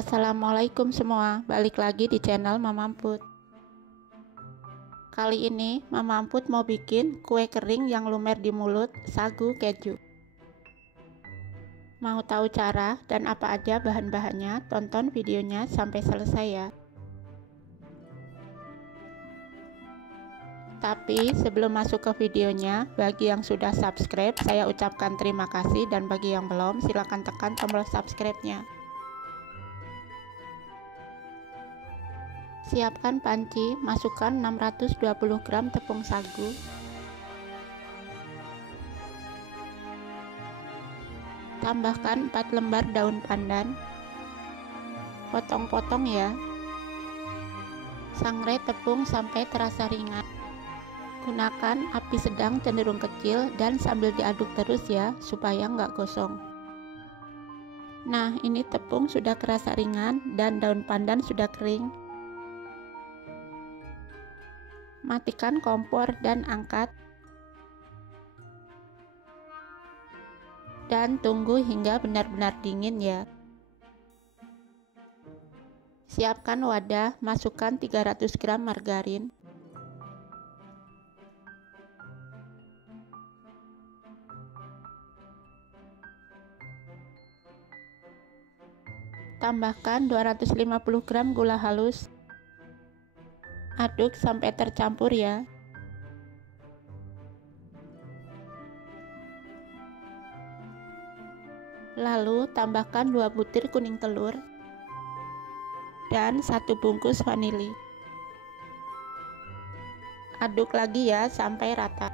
Assalamualaikum semua, balik lagi di channel Mama Amput. Kali ini Mama Amput mau bikin kue kering yang lumer di mulut, sagu keju. Mau tahu cara dan apa aja bahan-bahannya? Tonton videonya sampai selesai ya. Tapi sebelum masuk ke videonya, bagi yang sudah subscribe, saya ucapkan terima kasih, dan bagi yang belum, silahkan tekan tombol subscribe-nya. Siapkan panci, masukkan 620 gram tepung sagu, tambahkan 4 lembar daun pandan, potong-potong ya. Sangrai tepung sampai terasa ringan. Gunakan api sedang cenderung kecil dan sambil diaduk terus ya, supaya nggak gosong. Nah, ini tepung sudah kerasa ringan dan daun pandan sudah kering. Matikan kompor dan angkat. Dan tunggu hingga benar-benar dingin ya. Siapkan wadah, masukkan 300 gram margarin. Tambahkan 250 gram gula halus. Aduk sampai tercampur ya. Lalu tambahkan 2 butir kuning telur dan 1 bungkus vanili. Aduk lagi ya sampai rata.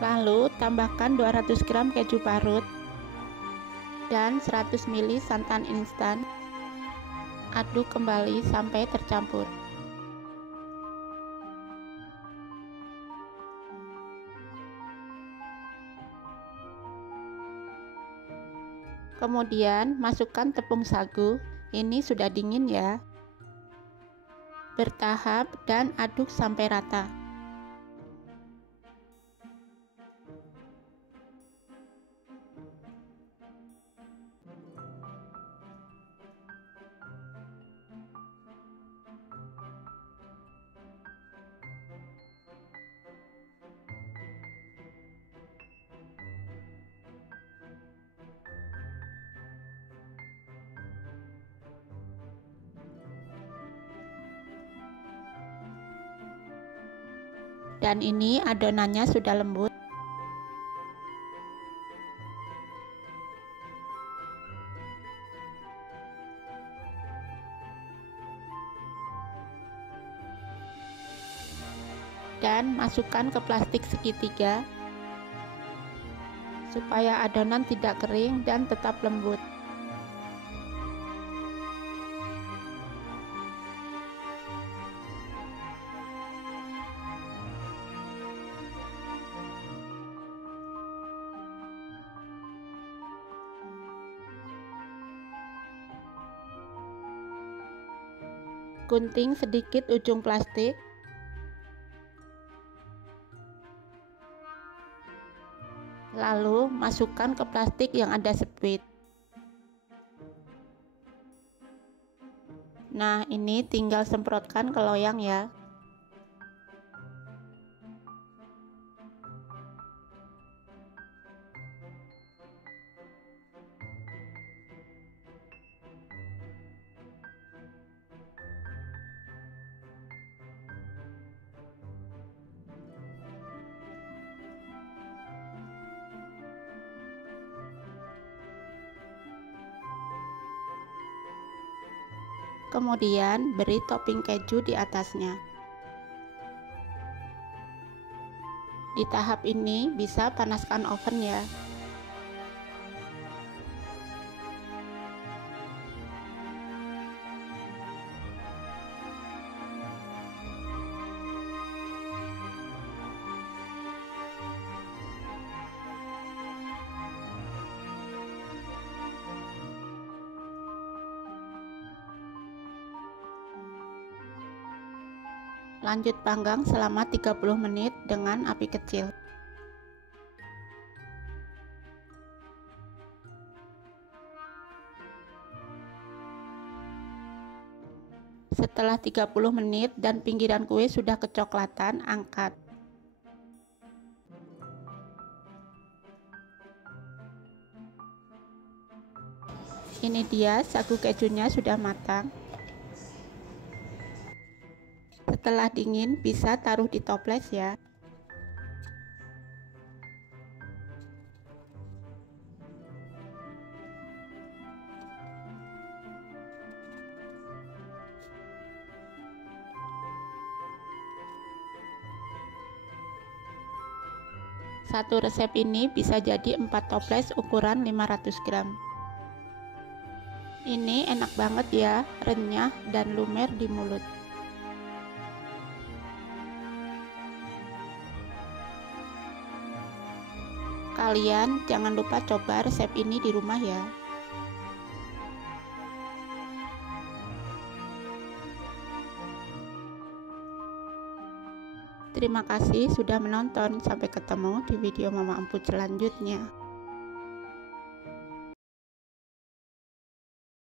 Lalu tambahkan 200 gram keju parut dan 100 ml santan instan. Aduk kembali sampai tercampur. Kemudian masukkan tepung sagu, ini sudah dingin ya. Bertahap dan aduk sampai rata. Dan ini adonannya sudah lembut. Dan masukkan ke plastik segitiga supaya adonan tidak kering dan tetap lembut. Gunting sedikit ujung plastik. Lalu masukkan ke plastik yang ada spit. Nah, ini tinggal semprotkan ke loyang ya. Kemudian beri topping keju di atasnya. Di tahap ini bisa panaskan oven ya. Lanjut panggang selama 30 menit dengan api kecil. Setelah 30 menit dan pinggiran kue sudah kecoklatan, angkat. Ini dia sagu kejunya sudah matang. Setelah dingin bisa taruh di toples ya. Satu resep ini bisa jadi 4 toples ukuran 500 gram. Ini enak banget ya, renyah dan lumer di mulut. Kalian jangan lupa coba resep ini di rumah ya. Terima kasih sudah menonton. Sampai ketemu di video Mama Emput selanjutnya.